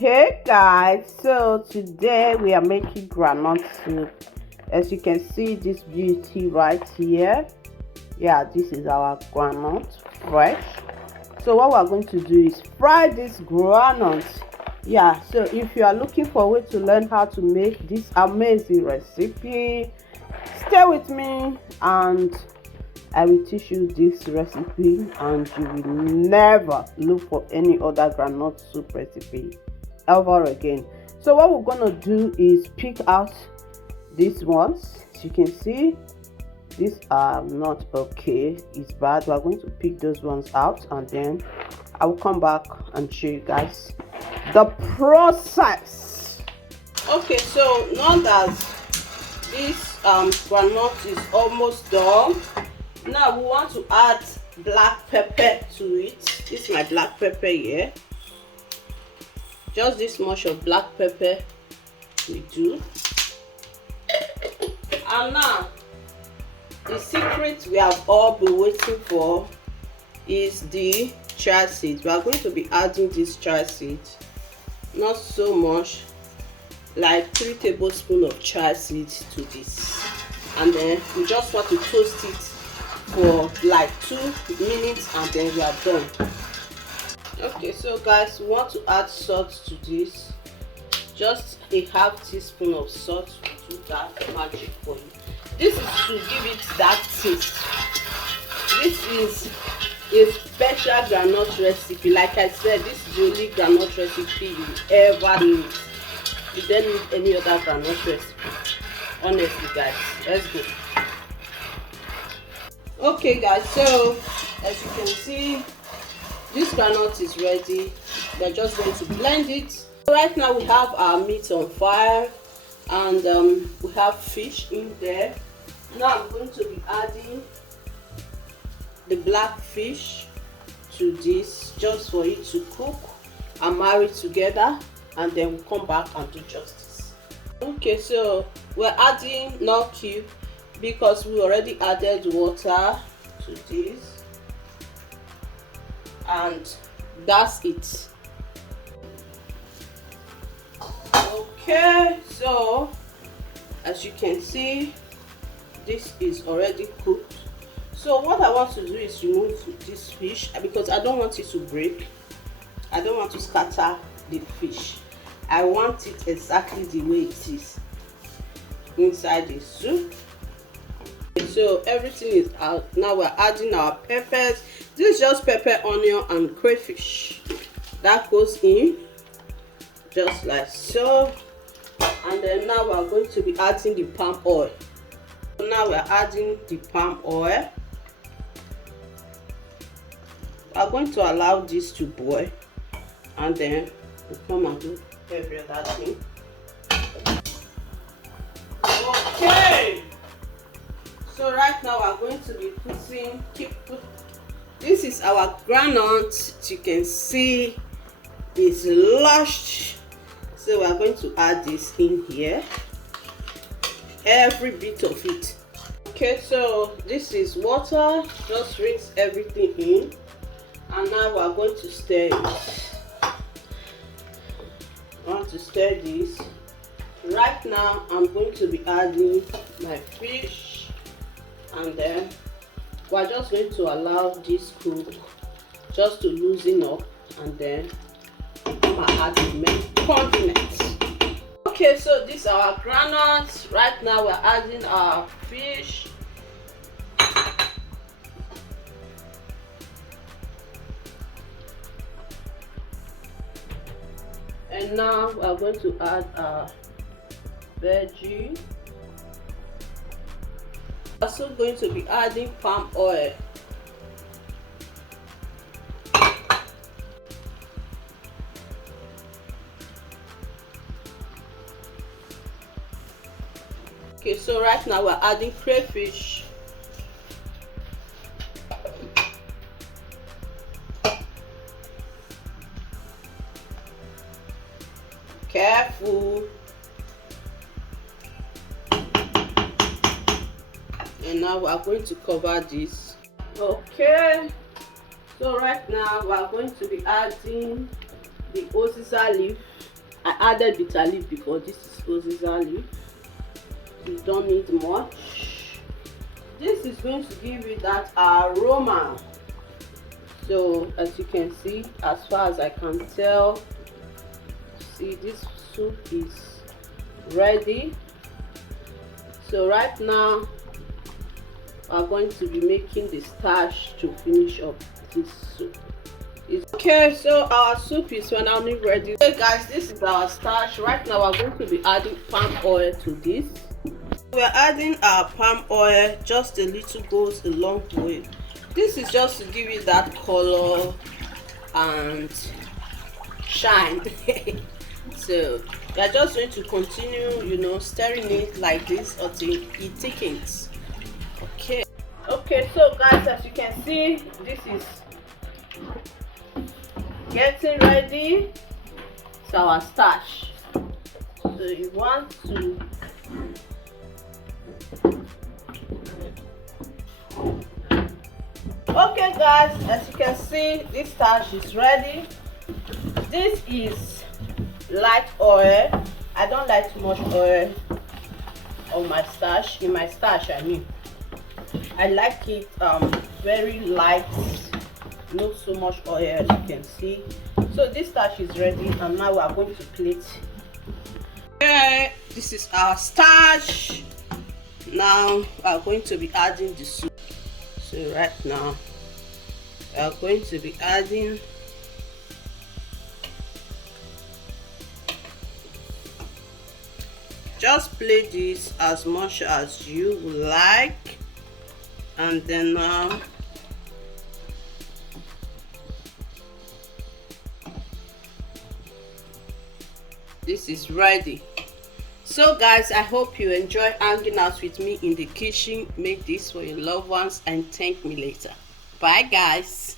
Hey guys, so today we are making groundnut soup. As you can see this beauty right here, yeah, this is our groundnut fresh. So what we're going to do is fry this groundnut. Yeah, so if you are looking for a way to learn how to make this amazing recipe, stay with me and I will teach you this recipe and you will never look for any other groundnut soup recipe ever again. So what we're gonna do is pick out these ones. As you can see, these are not okay, it's bad. We're going to pick those ones out and then I will come back and show you guys the process. Okay, so now that this groundnut is almost done, now we want to add black pepper to it. This is my black pepper here. Just this much of black pepper we do. And now the secret we have all been waiting for is the chia seed. We are going to be adding this chia seed, not so much, like 3 tablespoons of chia seeds to this, and then we just want to toast it for like 2 minutes and then we are done. Okay, so guys, we want to add salt to this. Just a half teaspoon of salt to do that magic for you. This is to give it that taste. This is a special groundnut recipe. Like I said, this is the only groundnut recipe you ever need. You don't need any other groundnut recipe. Honestly guys, let's go. Okay guys, so as you can see, this groundnut is ready. We're just going to blend it. Right now we have our meat on fire and we have fish in there. Now I'm going to be adding the black fish to this just for it to cook and marry together, and then we'll come back and do justice. Okay, so we're adding no cube because we already added water to this, and that's it. Okay, so as you can see, this is already cooked. So what I want to do is remove this fish because I don't want it to break. I don't want to scatter the fish. I want it exactly the way it is inside the soup. So everything is out. Now we're adding our peppers. This is just pepper, onion and crayfish. That goes in just like so. And then now we're going to be adding the palm oil. So now we're adding the palm oil. We're going to allow this to boil and then we'll come and do every other thing. Okay. So right now we're going to be putting, this is our groundnut. As you can see, it's lush. So we're going to add this in here, every bit of it. Okay, so this is water. Just rinse everything in, and now we're going to stir it. I want to stir this. Right now I'm going to be adding my fish, and then we're just going to allow this cook just to loosen up, and then I'm gonna add the main condiments. Okay, so this is our groundnuts. Right now we're adding our fish. And now we're going to add our veggie. Also going to be adding palm oil. Okay, so right now we're adding crayfish. Careful. And now we are going to cover this. Okay, so right now we are going to be adding the oziza leaf. I added bitter leaf because this is oziza leaf. You don't need much. This is going to give you that aroma. So as you can see, as far as I can tell, see, this soup is ready. So right now we are going to be making the starch to finish up this soup. Okay, so our soup is finally ready. Okay guys, this is our starch. Right now we're going to be adding palm oil to this. We're adding our palm oil, just a little goes a long way. This is just to give you that color and shine. So we are just going to continue, you know, stirring it like this until it thickens. Okay, so guys, as you can see, this is getting ready. It's our starch. So you want to okay guys, as you can see, this starch is ready. This is light oil. I don't like too much oil on my starch. In my starch, I mean, I like it very light, not so much oil, as you can see. So this starch is ready, and now we are going to plate. Okay, this is our starch. Now we are going to be adding the soup. So right now we are going to be adding just plate this as much as you like, and then now this is ready. So guys, I hope you enjoy hanging out with me in the kitchen. Make this for your loved ones and thank me later. Bye guys.